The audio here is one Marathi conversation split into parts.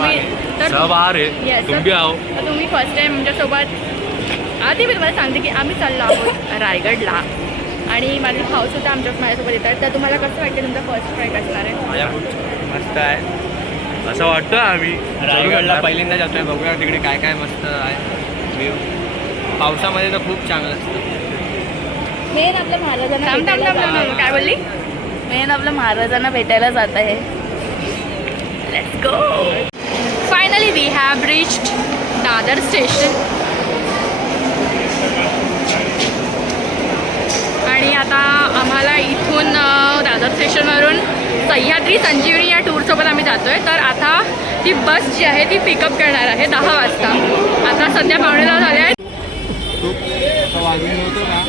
सब आ रहे, तुम भी आओ. तर तुम्ही फर्स्ट टाइम आमच्यासोबत आधी मी तुम्हाला सांगते की आम्ही चाललो आहोत रायगडला आणि माझे भाऊसुद्धा माझ्यासोबत येतात. तर तुम्हाला कसं वाटतं तुमचा फर्स्ट ट्राय असणार आहे? मस्त आहे. असं वाटतं आम्ही रायगडला पहिल्यांदा जातोय, बघूया तिकडे काय काय मस्त आहे व्ह्यू. पावसामध्ये तर खूप चांगलं असतं. मेन आपल्या महाराजांना काय बोलली? मेन आपल्या महाराजांना भेटायला जात आहे. Let's go. Finally we have reached Dadar station आणि आता आम्हाला इथून दादर स्टेशनवरून सह्याद्री संजीवनी या टूरसोबत आम्ही जातो आहे. तर आता ती बस जी आहे ती पिकअप करणार आहे 10 वाजता. आता सध्या 9:15 झाले आहेत. होतो ना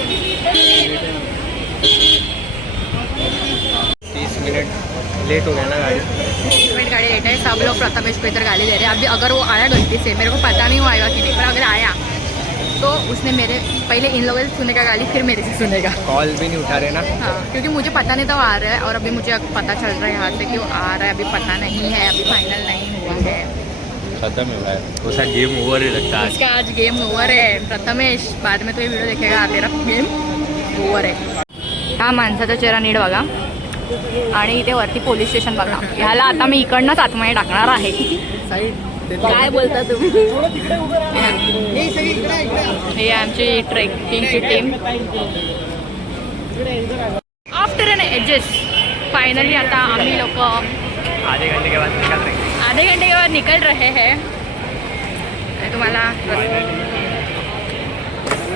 30 मिनट लेट हो गया ना गाड़ी. 30 मिनट गाड़ी लेट है. सब लोग प्रथमेश पे इधर गाली दे रहे हैं. अभी अगर वो आया गलती से, मेरे को पता नहीं वो आएगा कि नहीं, पर अगर आया तो उसने मेरे पहले इन लोगों से सुनेगा गाली, फिर मेरे से सुनेगा. कॉल भी नहीं उठा रहे ना. हाँ, क्योंकि मुझे पता नहीं था वो आ रहा है और अभी मुझे पता चल रहा है यहाँ से कि वो आ रहा है. अभी पता नहीं है, अभी फाइनल नहीं हुआ है. खत्म हुआ है उसका गेम ओवर ही लगता है. उसका आज गेम ओवर है. प्रथमेश बाद में तो ये वीडियो देखेगा, तेरा गेम ओवर है. हा माणसाचा चेहरा नीट बघा आणि इथे वरती पोलीस स्टेशन बघा. ह्याला आता मी इकडनंच आतमध्ये टाकणार आहे. काय बोलता तुम्ही? हे आमची ट्रेकिंगची team. After an ages finally आता आम्ही लोक आधे घंटे के बाद निकल रहे हैं. तुम्हाला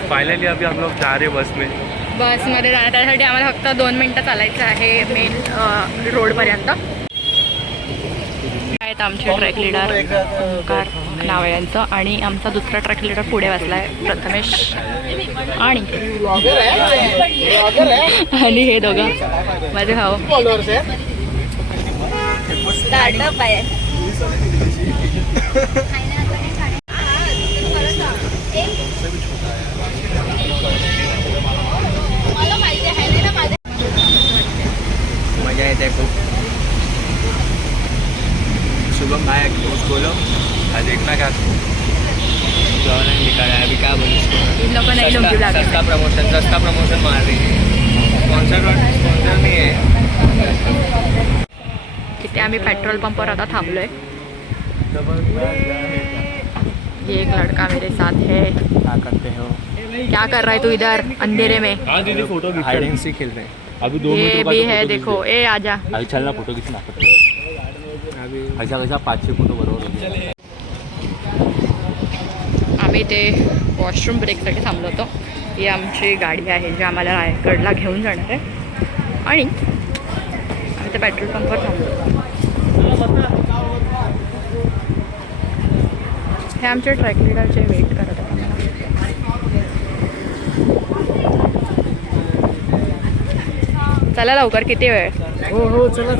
फाइनली अभी हम लोग जा रहे बस में. बसमध्ये जाणं त्यासाठी आम्हाला फक्त 2 मिनटं चालायचं आहे मेन रोडपर्यंत. आहेत आमचे ट्रॅक लीडर ओंकार नाव आहे यांचं आणि आमचा दुसरा ट्रॅक लीडर पुढे बसला आहे प्रथमेश आणि हे दोघं माझे भाऊ. स्टार्टअप आहे. मजा येते खूप. शुभम भाई कुछ बोलो. देखना क्या निकाला है अभी, क्या बोलो. इन लोगों ने लुंगी लगा सस्ता प्रमोशन मार रही है. स्पॉन्सर नहीं है. तिथे आम्ही पेट्रोल पंपवर आता थांबलोय. ये एक लड़का मेरे साथ है. क्या करते हो? क्या कर रहा है तू इधर अंधेरे में? हाँ दीदी फोटो हाइड एंड सीक खेल रहे हैं अभी 2 ये मिनट भी है देखो. ए आजा. अभी चलना फोटो खींचना अभी. ऐसा कैसा 5-6 फोटो बरोबर. आम्ही ते वॉशरूम ब्रेकसाठी थांबलो होतो. ही आमची गाडी आहे जी आम्हाला रायगडला घेऊन जाणार आहे आणि आम्ही ते पेट्रोल पंपवर थांबलो. हे आमचे ट्रॅक लीडरचे वेट करत आहेत. चला लवकर, किती वेळ? हो चला.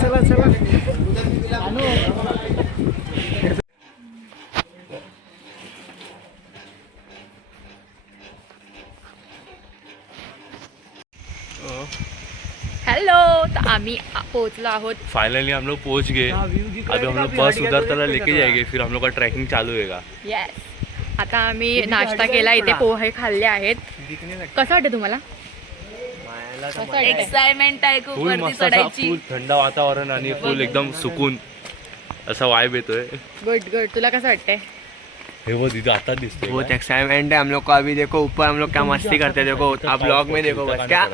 हॅलो. तर आम्ही पोहोचलो आहोत. फाइनली हम लोग पहुंच गए. अभी हम लोग बस उधर तरह लेके जाएंगे, फिर हम लोग का ट्रैकिंग चालू होगा. येस. आता आम्ही नाश्ता केला, इथे पोहे खाल्ले आहेत. कसं वाटतं तुम्हाला? एक्साइटमेंट आहे खूप फुल वरती मस्त असा चढायची. फुल थंड वातावरण आणि फुल एकदम सुकून असा वाइब येतोय. गुड. तुला कसं वाटतंय? हे वो दीदी आता दिसते. बहुत एक्साइटमेंट है हम लोग को. अभी देखो ऊपर हम लोग क्या मस्ती करते हैं. देखो आप ब्लॉग में देखो बस. क्या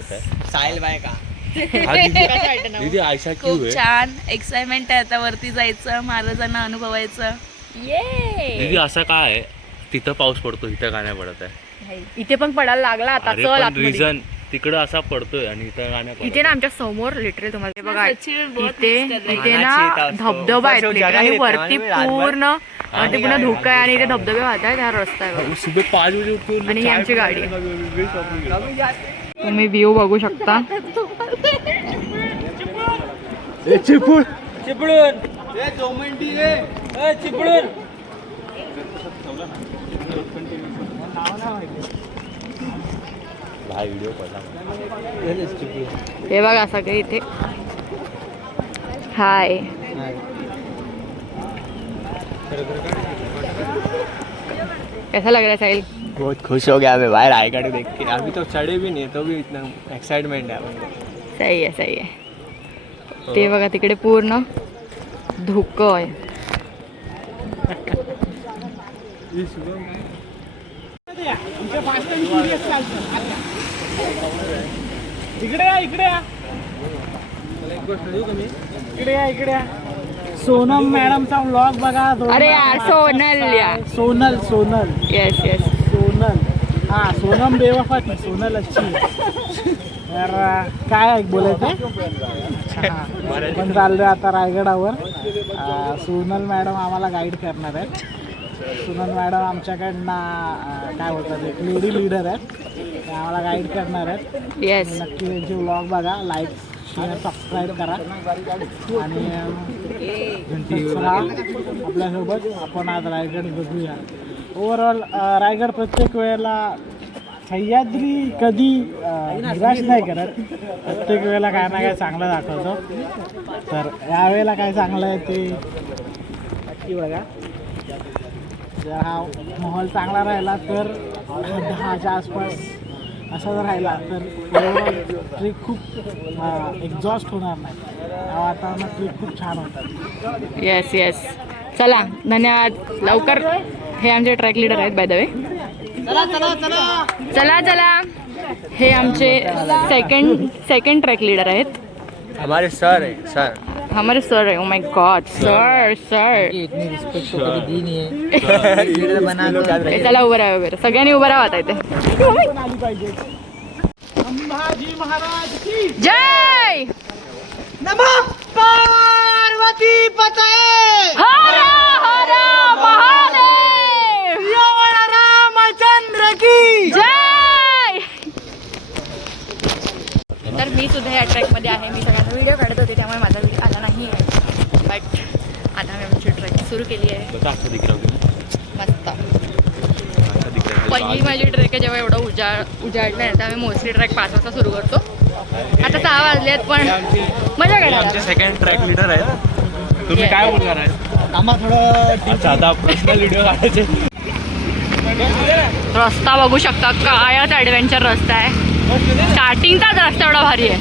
साहिल भाई का दीदी ऐसा क्यों खूप है? छान एक्साइटमेंट आहे आता वरती जायचं, महाराजांना अनुभवायचं. दीदी असं काय आहे, तिथं पाऊस पडतो इथं का नाही पडत आहे? इथे पण पडायला लागला आता. अरे चल पण आतमध्ये. रिझन तिकडं असा पडतोय आणि इथं का नाही पडत? इथे ना आमच्या समोर लिटरली तुम्हाला हे बघा, सचिन बहुत इथे मस्त आहे. इथे ना धबधबा आहे लिटरली वरती पूर्ण. ते पुन्हा धोका आहे आणि इथे धबधबे वाहत आहेत. हा रस्ता आहे सुबह 5 बजे उठून आणि ही आमची गाडी. तुम्ही व्ह्यू बघू शकता. हे बघा सगळे इथे. हाय. कैसा लग रहा है साहिल? बहुत खुश हो गया मैं भाई रायगढ़ देख के। अभी तो चढ़े भी नहीं तो भी इतना एक्साइटमेंट है। सही आहे सही आहे. ते बघा तिकडे पूर्ण धुकं आहे. इकडे या इकडे या इकडे या इकडे या. सोनम मॅडमचा व्लॉग बघा. अरे यार सोनल या. Sonal Sonal yes yes. सोनल. हा सोनम बेवफा ती सोनल अच्छी. तर काय बोलायचं पण चाललंय आता रायगडावर. सोनल मॅडम आम्हाला गाईड करणार आहेत. सोनल मॅडम आमच्याकडनं काय बोलतात एक लेडी लीडर आहेत. ते आम्हाला गाईड करणार आहेत. येस. नक्की त्यांचे व्लॉग बघा. लाईक शेअर सबस्क्राईब करा आणि चला आपल्यासोबत आपण आज रायगड बघूया. ओव्हरऑल रायगड प्रत्येक वेळेला सह्याद्री कधी निराश नाही करत. प्रत्येक वेळेला काय ना काय चांगलं दाखवतो. तर यावेळेला काय चांगलं आहे ते नक्की बघा. जर हा माहोल चांगला राहिला तर 10च्या आसपास असा जर राहिला तर ट्रिप खूप एक्झॉस्ट होणार नाही. या वातावरणात ट्रिप खूप छान होतात. Yes yes. चला धन्यवाद. लवकर. हे आमचे ट्रॅक लीडर आहेत बाय द वे. चला चला. हे आमचे सेकंड ट्रॅक लीडर आहेत. हमारे सर है सर. हमारे सर है. Oh my God sir sir. इतनी रिस्पेक्ट तो कभी दी नहीं है. चला उभं राहा वगैरे. सगळ्यांनी उभं राहा आता इथे. आली पाहिजे. अंबाजी महाराज की जय. नमः पार्वती पतये. हर हर महादेव. रामचंद्र की जय. तर मी सुद्धा या ट्रॅकमध्ये आहे. मी सगळ्यांना व्हिडिओ काढत होते त्यामुळे माझा व्हिडिओ आला नाही आहे. बट आता मी आमची ट्रेक सुरू केली आहे. मस्त. पहिली माझी ट्रेक आहे जेव्हा एवढं उजाडलं आहे तर आम्ही मोस्टली ट्रॅक 5 वाजता सुरू करतो. आता 6 वाजले आहेत पण मजा आमचे करायला. सेकंड ट्रॅक लीडर आहेत. तुम्ही काय बोलणार आहे? आम्हाला थोडं अच्छा आता पर्सनल व्हिडिओ काढायचे. रस्ता बघू शकता. कायच ॲडव्हेंचर रस्ता आहे. स्टार्टिंगचाच रस्ता एवढा भारी आहे.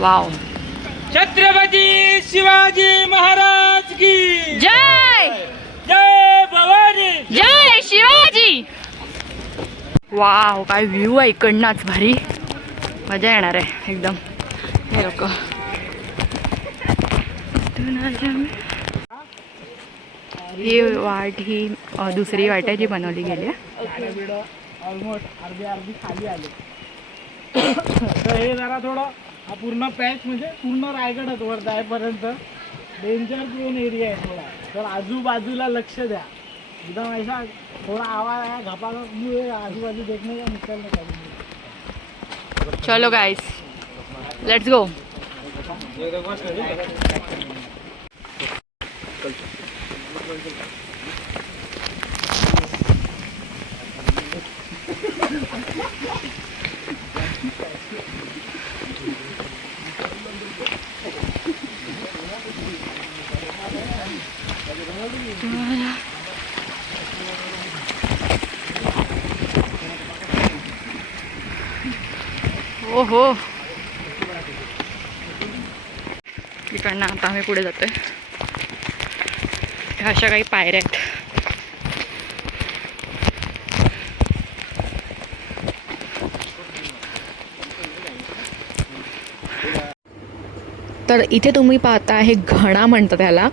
वाव. छत्रपती शिवाजी महाराज की जय. जय भवानी. जय शिवाजी. वाव काय व्ह्यू आहे इकडनंच. भारी मजा येणार आहे एकदम. हे लोक ही वाट ही दुसरी वाट आहे जी बनवली गेली आहे. ऑलमोस्ट अर्धी खाली आले. तर हे जरा थोडं हा पूर्ण पॅच म्हणजे पूर्ण रायगडच वर जायपर्यंत डेंजर झोन एरिया आहे थोडा. तर आजूबाजूला लक्ष द्या. एकदम ऐसा थोडा आवाज आहे घपामुळे आजूबाजू देखने का निकल नहीं. चलो गाइस लेट्स गो. ओहो. इकडनं आता आम्ही पुढे जातोय. ह्या अशा काही पायऱ्या आहेत. तर इथे तुम्ही पाहता हे घणा म्हणतात त्याला.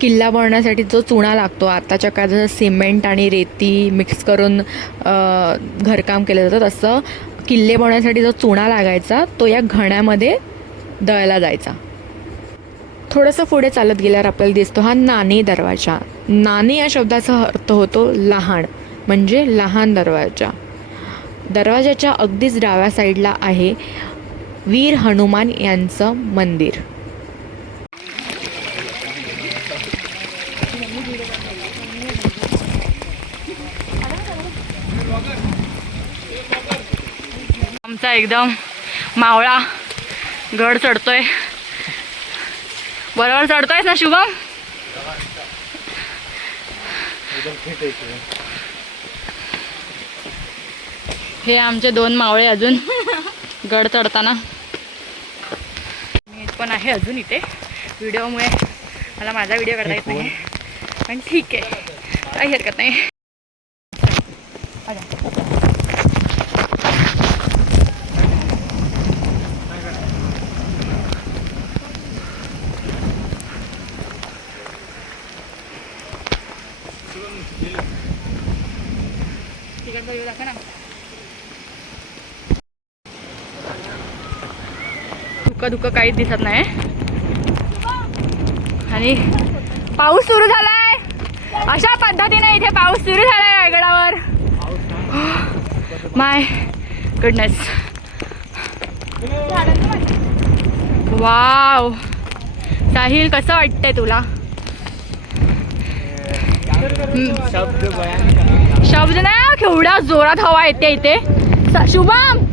किल्ला बनवण्यासाठी जो चुना लागतो. आताच्या काळात जसं सिमेंट आणि रेती मिक्स करून घरकाम केलं जातं तसं किल्ले बनवण्यासाठी जो चुना लागायचा तो या घण्यामध्ये दळला जायचा. थोडंसं पुढे चालत गेल्यावर आपल्याला दिसतो हा नाणी दरवाजा. नाणी या शब्दाचा अर्थ होतो लहान म्हणजे लहान दरवाजा. दरवाजाच्या अगदीच डाव्या साईडला आहे वीर हनुमान यांचं मंदिर. आमचा एकदम मावळा गड चढतोय. बरोबर चढतोयस ना शुभम? हे आमचे 2 मावळे अजून गड चढताना. मी पण आहे अजून इथे. व्हिडिओमुळे मला माझा व्हिडिओ करता येत नाही, पण ठीक आहे, काही हरकत नाही. तिकडचा व्ह्यू दाखव ना. धुकं काहीच दिसत नाही आणि पाऊस सुरू झालाय. अशा पद्धतीने इथे पाऊस सुरू झालाय रायगडावर. माय गुडनेस. वाव साहिल, कसं वाटतंय तुला? शब्द नाही, केवढ्या जोरात हवा येते इथे. शुभम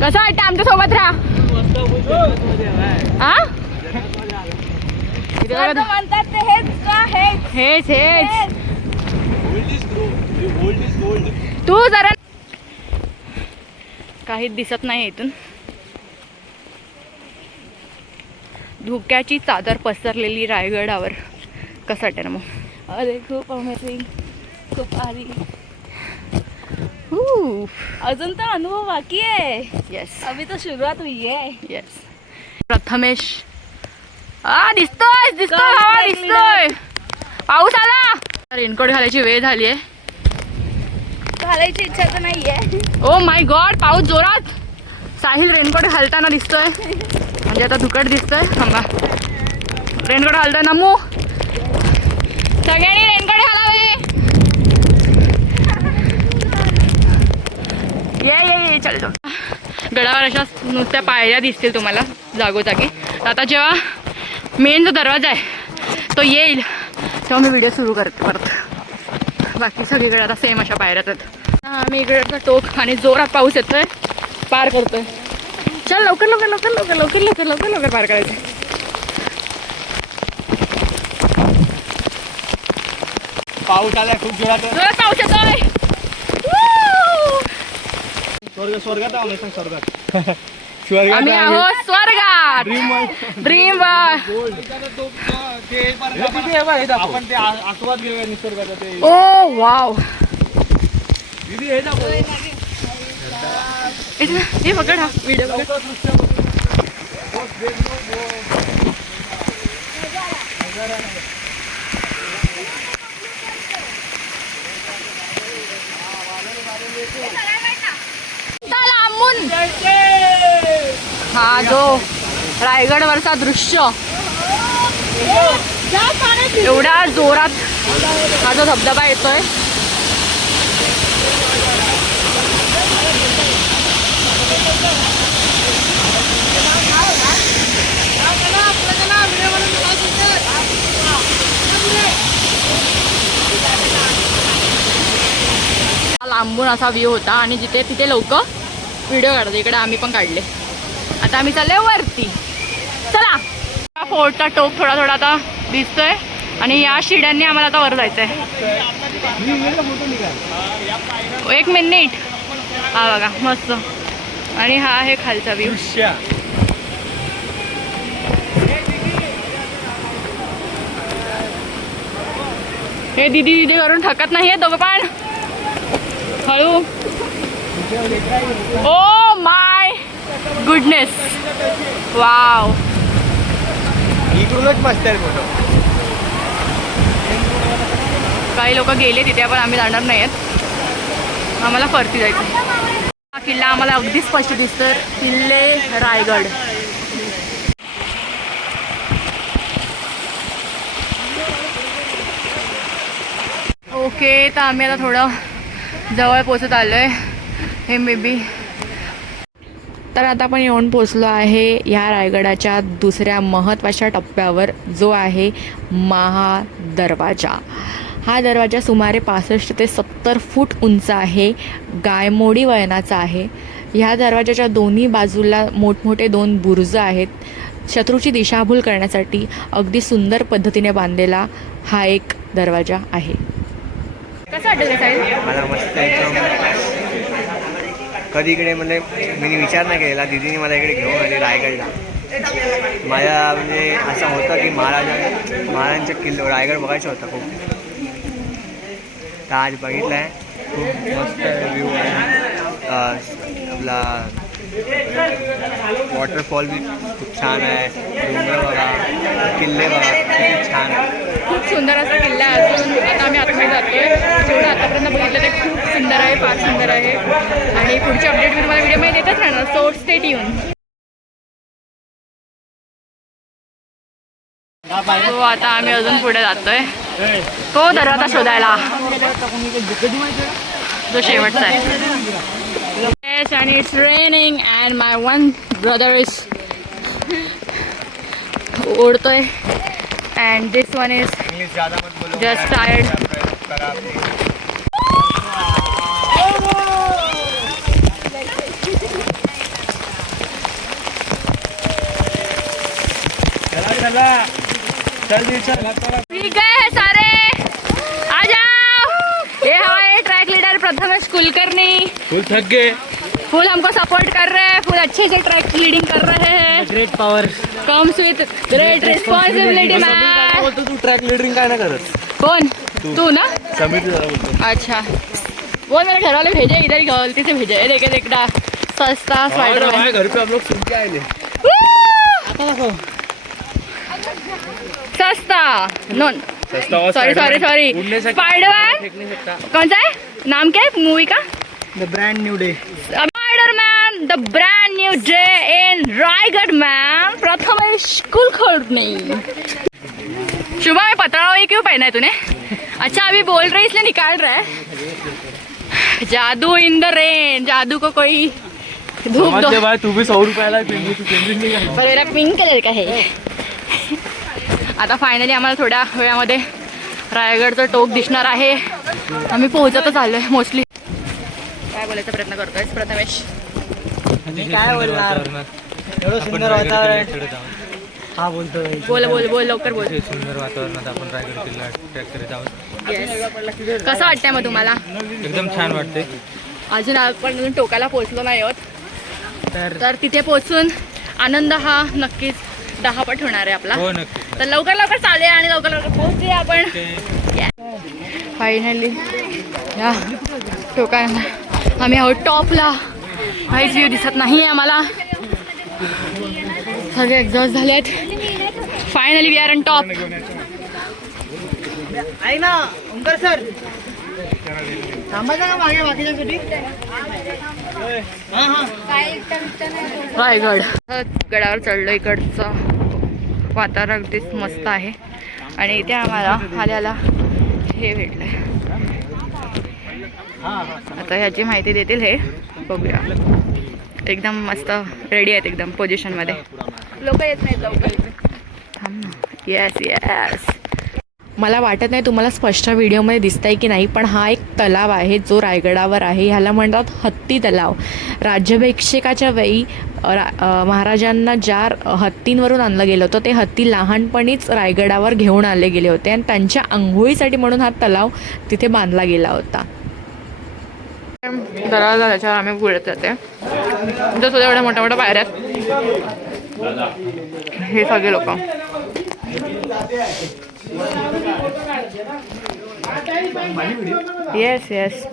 कसं वाटतं आमच्या सोबत राहा? म्हणतात ते हेच का? हेच तू जरा काहीच दिसत नाही इथून. धुक्याची चादर पसरलेली रायगडावर. कसं वाटतं ना मग? अरे खूप अमेझिंग, खूप भारी. अजून तर अनुभव बाकी आहे. येस, अभी तो सुरुवात हुई है. येस. प्रथमेश दिसतोय. पाऊस आला. रेनकोट घालायची वेळ झाली आहे. घालायची इच्छा तर नाहीये. ओ माय गॉड, पाऊस जोरात. साहिल रेनकोट घालताना दिसतोय, म्हणजे आता धुकट दिसतोय. थांबा, रेनकोट घालतोय. नमू, सगळ्यांनी रेनकोट घालावे. ये चल जाऊ. गडावर अशा नुसत्या पायऱ्या दिसतील तुम्हाला जागोजागी. आता जेव्हा मेन जो दरवाजा आहे तो येईल तेव्हा मी व्हिडिओ सुरू करते परत. बाकी सगळीकडे आता सेम अशा पायऱ्याच आहेत. आम्ही इकडचा टोक आणि जोरात पाऊस येतोय, पार करतोय. चल लवकर लवकर लवकर लवकर लवकर लवकर लवकर लवकर पार करायचं. पाऊस आलाय खूप जोरात. जोरात पाऊस येतोय. स्वर्गात आम्ही स्वर्गात. आम्ही आहोत स्वर्गात. ड्रीम आपण ते आस्वाद घेऊया निसर्गाचा. ते ओ वाव. हे पकड, हा व्हिडिओ पकड. हा जो रायगडवरचा दृश्य, एवढ्या जोरात हा जो धबधबा येतोय. लांबून असा व्ह्यू होता आणि जिथे तिथे लोक व्हिडिओ काढतात. इकडे आम्ही पण काढले. आता आम्ही चाललोय वरती. चला, फोर्टचा टोक थोडा थोडा आता दिसतोय आणि या शिड्यांनी आम्हाला आता वर जायचंय. 1 मिनिट. हा बघा मस्त. आणि हा आहे खालचा व्ह्यू. हे दीदी करून थकत नाहीये दोघं पण. हळू. Oh my goodness, wow. इकडूनच मस्त आहे फोटो. काही लोक गेले तिथे, पण आम्ही जाणार नाही आहेत. आम्हाला परती जायचं. हा किल्ला आम्हाला अगदी स्पष्ट दिसतोय. किल्ले रायगड. ओके, तर आम्ही आता थोडं जवळ पोचत आलोय. हे मे बी. तर आता आपण येऊन पोचलो आहे ह्या रायगडाच्या दुसऱ्या महत्त्वाच्या टप्प्यावर, जो आहे महादरवाजा. हा दरवाजा सुमारे 65 ते 70 फूट उंच आहे. गायमोडी वळणाचा आहे. ह्या दरवाजाच्या दोन्ही बाजूला मोठमोठे 2 बुरुज आहेत. शत्रूची दिशाभूल करण्यासाठी अगदी सुंदर पद्धतीने बांधलेला हा एक दरवाजा आहे. कसं वाटतं रे साहिल? मला मस्त एकदम. कधी इकडे म्हणजे मी विचार नाही केला, दीदीने मला इकडे घेऊन आली रायगडला. माझ्या म्हणजे असं होतं की महाराजांचा किल्ला रायगड बघायचा होता खूप. तर आज बघितलं आहे, खूप मस्त व्ह्यू आहे. आपला वॉटरफॉल बी खूप छान आहे. डोंगर बघा, किल्ले बघा, खूप छान आहे. खूप सुंदर असा किल्ला आहे. अजून आता आम्ही आतमध्ये जातोय. जेवढं आतापर्यंत बघितलं ते खूप सुंदर आहे, फार सुंदर आहे. आणि पुढचे अपडेट मी तुम्हाला व्हिडिओमध्ये देतच राहणार. So stay tune. हो, आता आम्ही अजून पुढे जातोय तो दरवाजा शोधायला जो शेवटचा आहे. Yes, and it's raining and my one brother is ओढतोय and this one is just tired. ठीक है सारे आ जाओ. ये हमारे ट्रैक लीडर प्रथमेश कुलकर्णी. फुल थक गए. फुल हमको सपोर्ट कर रहे हैं. फुल अच्छे से ट्रैक लीडिंग कर रहे हैं. Great power comes with great responsibility man. बोलतो तू ट्रॅक लीडिंग काय नाही करत. कौन तू ना? समीर जरा बोलतो. अच्छा वो मेरे घर वाले भेजे इधर ही गलती से भेजे. ये देखे देखा सस्ता स्पाइडरमैन. घर पे हम लोग सुन के आए. सस्ता no sorry sorry sorry Spiderman. कौन सा है नाम क्या है मूवी का? The brand new day. Spiderman the brand new day in Raigad man. Prathamesh Kulkarni. शुभा में पतला हुई क्यों पहना है तूने? अच्छा अभी बोल रहे इसलिए निकाल रहा है. जादू इन द रेन. जादू को कोई धूप दो. भाई तू भी 100 रुपयाला पर मेरा पिंक कलर का है. आता फायनली आम्हाला थोड्या वेळामध्ये रायगडचं टोक दिसणार आहे. आम्ही पोहोचतच आलो आहे मोस्टली. काय बोलायचा प्रयत्न करतोय प्रथमेश? काय बोलणार, एवढं सुंदर वातावरण. हा बोलतोय. बोल बोल बोल लवकर बोल. सुंदर वातावरणात आपण रायगड किल्ला ट्रॅक करत आहोत. येस. कसं वाटतंय मग तुम्हाला? एकदम छान वाटते. अजून आपण अजून टोकाला पोहोचलो नाही आहोत. तर तिथे पोहोचून आनंद हा नक्कीच 10 पट होणार आहे आपला. हो नक्की. तर लवकर लवकर चालूया आणि लवकर लवकर पोहोचूया आपण. फायनली या टोकाला आम्ही आहोत टॉपला. काहीच व्ह्यू दिसत नाही आहे आम्हाला. सगळे एक्झॉस्ट झाले आहेत. Finally we are on top. आहे ना ओंकार सर, थांबायचं का मागे बाकीच्यासाठी? रायगड गडावर चढलो. इकडचं वातावरण अगदीच मस्त आहे आणि इथे आम्हाला आल्याला हे भेटलंय. आता ह्याची माहिती देतील हे बघूया. एकदम मस्त रेडी आहेत एकदम पोझिशनमध्ये. लोक येत नाहीत लवकर. थांब ना. Yes yes. मला वाटत नाही तुम्हाला स्पष्ट व्हिडिओमध्ये दिसतंय की नाही, पण हा एक तलाव आहे जो रायगडावर आहे. ह्याला म्हणतात हत्ती तलाव. राज्याभिषेकाच्या वेळी महाराजांना ज्या हत्तींवरून आणलं गेलं होतं ते हत्ती लहानपणीच रायगडावर घेऊन आले गेले होते आणि त्यांच्या आंघोळीसाठी म्हणून हा तलाव तिथे बांधला गेला होता. दरवाजा त्याच्यावर आम्ही पुढे जाते. जर सुद्धा एवढ्या मोठ्या मोठ्या पायऱ्यात हे सगळे लोक. Yes yes.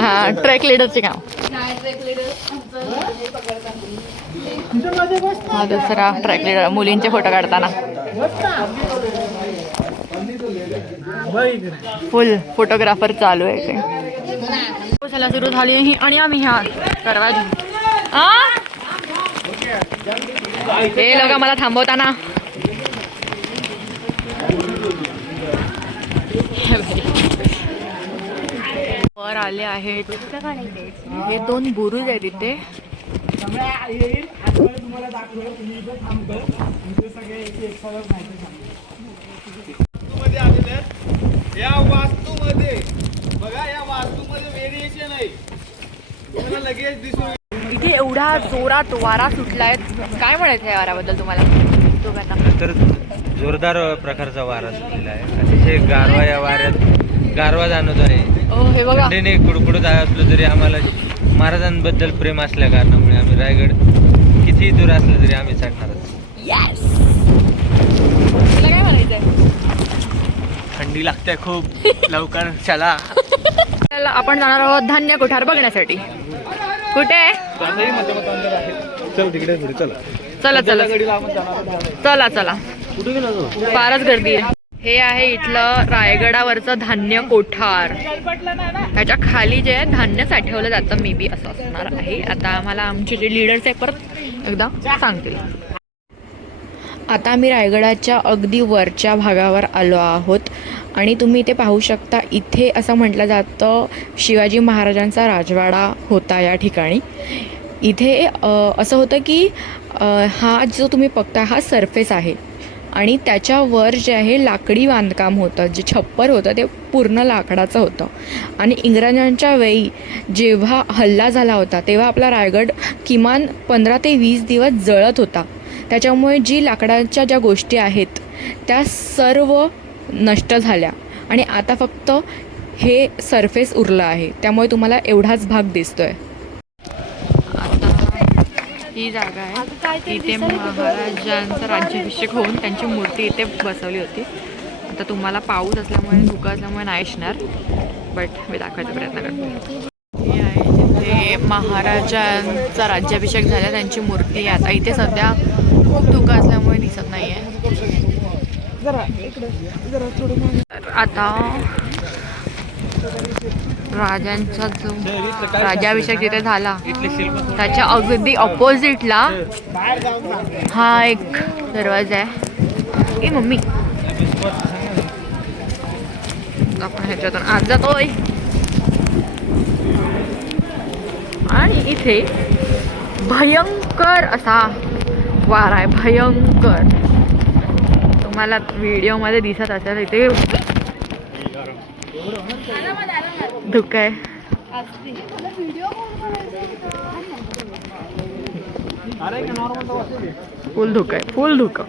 हां ट्रॅक लीडरचे काम. हा दुसरा ट्रॅक लीडर मुलींचे फोटो काढताना फुल फोटोग्राफर चालू आहे ते. चला सुरू झाली आणि आम्ही ह्या दरवाजा. हे लोक मला थांबवताना वर आले आहेत. हे 2 बुरुज आहेत इथे. या वास्तूमध्ये बघा, या वास्तूमध्ये व्हेरिएशन आहे. इथे एवढा जोरात वारा सुटलाय, काय म्हणायचं या वाऱ्याबद्दल तुम्हाला दोघांना? तर जोरदार प्रकारचा वारा सुटलेला आहे. अतिशय गारवा या वाऱ्यात गारवा जाणवत आहे. हे बघा, थंडीने कुडकुडत असलो तरी आम्हाला महाराजांबद्दल प्रेम असल्या कारणामुळे आम्ही रायगड कितीही दूर असलं तरी आम्ही चढणारच. येस. तुला काय म्हणायचंय? थंडी लागते खूप, लवकर चला. आपण जाणार आहोत धान्य कोठार बघण्यासाठी. कुठे? चल तिकडे पुढे चला. चला चला चला चला, फारच गर्दी आहे. हे आहे इथलं रायगडावरचं धान्य कोठार. ह्याच्या खाली जे आहे धान्य साठवलं जातं, मे बी असं असणार आहे. आता आम्हाला आमचे जे लीडर्स आहे परत एकदा सांगतील. आता आम्ही रायगडाच्या अगदी वरच्या भागावर आलो आहोत आणि तुम्ही इथे पाहू शकता. इथे असं म्हटलं जातं शिवाजी महाराजांचा राजवाडा होता या ठिकाणी. इथे असं होतं की हा जो तुम्ही बघता हा सरफेस आहे आणि त्याच्यावर जे आहे लाकडी बांधकाम होतं, जे छप्पर होतं ते पूर्ण लाकडाचं होतं. आणि इंग्रजांच्या वेळी जेव्हा हल्ला झाला होता तेव्हा आपला रायगड किमान 15 ते 20 दिवस जळत होता. त्याच्यामुळे जी लाकडाच्या ज्या गोष्टी आहेत त्या सर्व नष्ट झाल्या आणि आता फक्त हे सरफेस उरलं आहे. त्यामुळे तुम्हाला एवढाच भाग दिसतोय. आता ही जागा आहे, इथे महाराजांचा राज्याभिषेक होऊन त्यांची मूर्ती इथे बसवली होती. आता तुम्हाला पाऊस असल्यामुळे धुकं असल्यामुळे नाही असणार, बट मी दाखवायचा प्रयत्न करते. हे आहे जिथे महाराजांचा राज्याभिषेक झाला त्यांची मूर्ती आहे. आता इथे सध्या खूप धुकं असल्यामुळे दिसत नाही आहे. आता राजांचा जो राज्याभिषेक जिथे झाला त्याच्या अगदी ऑपोजिटला हा एक दरवाजा आहे. मम्मी आपण ह्याच्यातून आत जातोय आणि इथे भयंकर असा वारा आहे, भयंकर. तुम्हाला व्हिडिओमध्ये दिसत असेल इथे धुकं आहे. फुल धुकं आहे, फुल धुकं.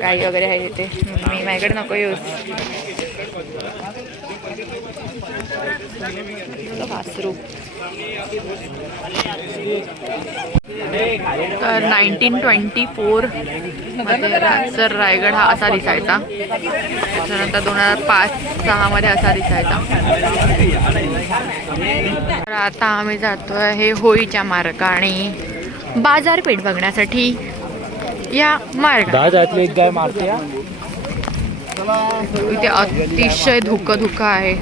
गाई वगैरे आहे इथे. मी माझ्याकडे नको येऊस. वासरू. तर 1924 मध्ये रायगड हा असा दिसायचा. त्याच्यानंतर 2005-06 मध्ये असा दिसायचा. तर आता आम्ही जातोय हे होळीच्या मार्गाने बाजारपेठ बघण्यासाठी. या मार्गाने एक गाय मारते. इथे अतिशय धुकं आहे.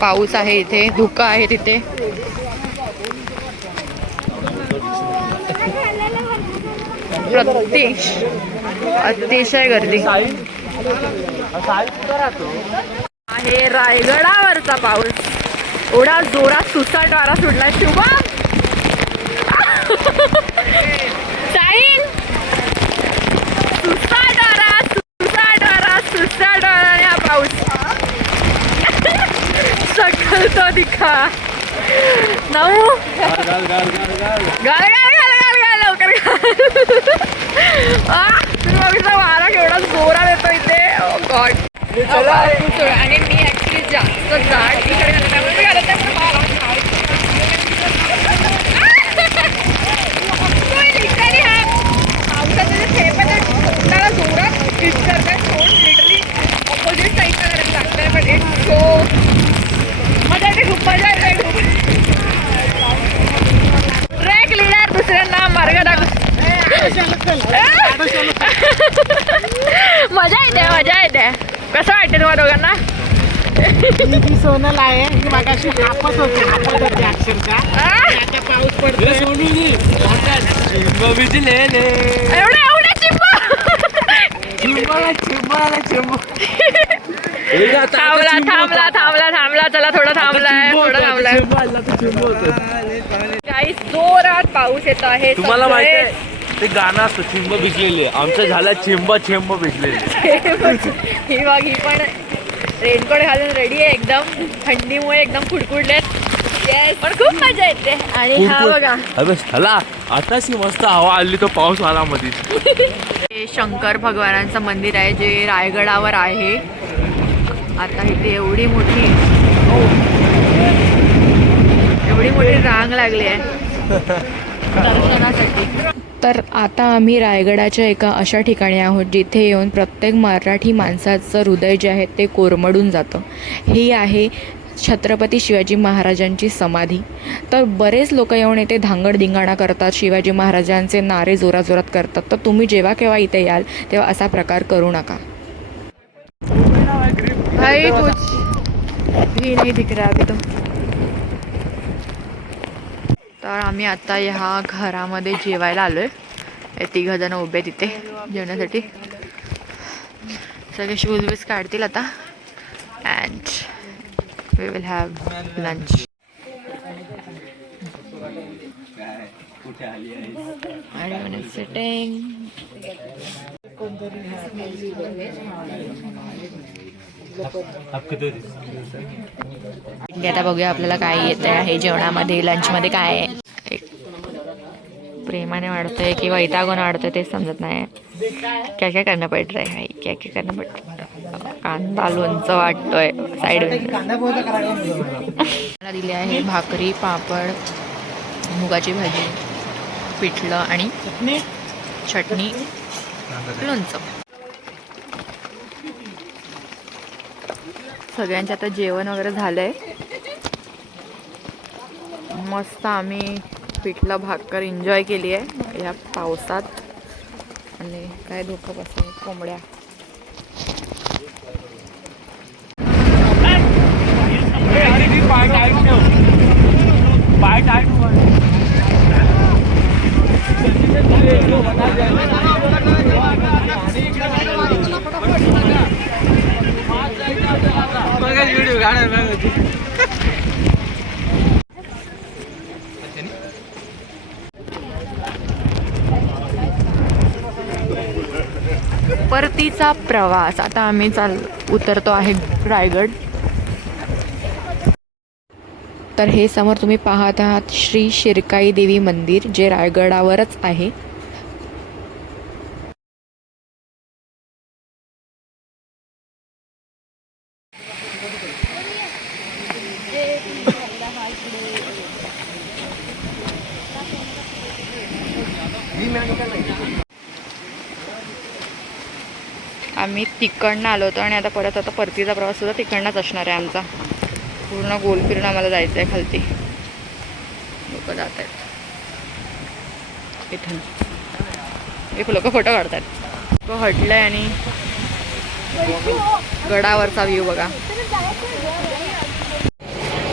पाऊस आहे इथे, धुकं आहे तिथे. अतिशय गर्दी आहे. रायगडावरचा पाऊस एवढा जोरात सुसाट वारा सुटलाय. शुभम साहिल, सुसाट वारा आणि हा पाऊस सकल तो दिखा. नऊ गाल लवकर तुम्ही वारा केवढा जोरात येतो इथे. ओ गॉड. आणि मी ऍक्च्युली जास्त जाड जोरात किस करतात. फोन लिटरली ऑपोजिट साईडला करायला लागतंय. पण इट्स सो मजा येते, खूप मजा येते. ट्रॅक लिडर दुसऱ्यांना मार्ग दाखव. मजा येते. कसं वाटते तुम्हाला दोघांना? ती सोनल आहे की मागाशी हापत होती अक्षरशः. पाऊस पडतो. एवढा चिंबा थांबला. चला थोडं थांबलाय. काही जोरात पाऊस येत आहे. तुम्हाला माहिती आहे ते गाणं असतं चिंब भिजलेले, आमचं झालं चिंब चिंब भिजलेले. ही बघ, ही पण रेनकोट घालून रेडी आहे एकदम, थंडीमुळे एकदम कुडकुडलेत. पण खूप मजा येते. आणि हा बघा, अबे चला आताशी मस्त हवा आली तो पाऊस आला मध्ये. हे शंकर भगवानांचं मंदिर आहे जे रायगडावर आहे. आता इथे एवढी मोठी रांग लागली आहे दर्शनासाठी. तर आता आम्ही रायगडाच्या एका अशा ठिकाणी आहोत जिथे येऊन प्रत्येक मराठी माणसाचं हृदय जे आहे ते कोरमडून जातं. ही आहे छत्रपती शिवाजी महाराजांची समाधी. तर बरेच लोक येऊन इथे धांगडधिंगाणा करतात, शिवाजी महाराजांचे नारे जोराजोरात करतात. तर तुम्ही जेव्हा केव्हा इथे याल तेव्हा असा प्रकार करू नका. भाई कुछ भी नहीं दिख रहा अभी तो. तर आम्ही आता ह्या घरामध्ये जेवायला आलोय. हे 3 जण उभे तिथे जेवण्यासाठी. सगळे शूज बीज काढतील आता and we will have lunch. Everyone is sitting. आता बघूया आपल्याला काय येत आहे जेवणामध्ये, लंचमध्ये काय आहे. एक प्रेमाने वाढतंय किंवा वैतागून वाढतंय तेच समजत नाही. क्या क्या करना पड़ रहा है भाई, क्या क्या करना पड़ रहा है. कांदा लोणचं वाटतोय साईड मला दिले आहे भाकरी, पापड, मुगाची भाजी, पिठलं आणि चटणी, लोणचं. सगळ्यांचं आता जेवण वगैरे झालंय. मस्त आम्ही पिठलं भाकर एन्जॉय केली आहे या पावसात. आणि काय धोका बसले कोंबड्या. परतीचा प्रवास. आता आम्ही उतरतो आहे रायगड. तर हे समोर तुम्ही पाहत आहात श्री शिरकाई देवी मंदिर जे रायगडावरच आहे. आम्ही तिकडनं आलो होतो आणि आता परतीचा प्रवास सुद्धा तिकडनंच असणार आहे आमचा. पूर्ण गोल फिरून आम्हाला जायचं आहे खालती. लोक जात आहेत इथून. एक लोक फोटो काढतात. तो हटलंय आणि गडावरचा व्ह्यू बघा.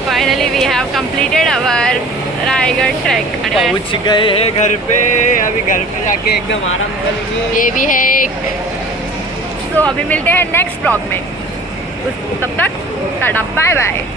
Finally we have completed our Raigad trek. पहुंच गए हैं घर पे. अभी घर पे जाके एकदम आराम करेंगे. ये भी है एक. तो अभी मिलते हैं नेक्स्ट ब्लॉग में. तब तक टाटा बाय बाय.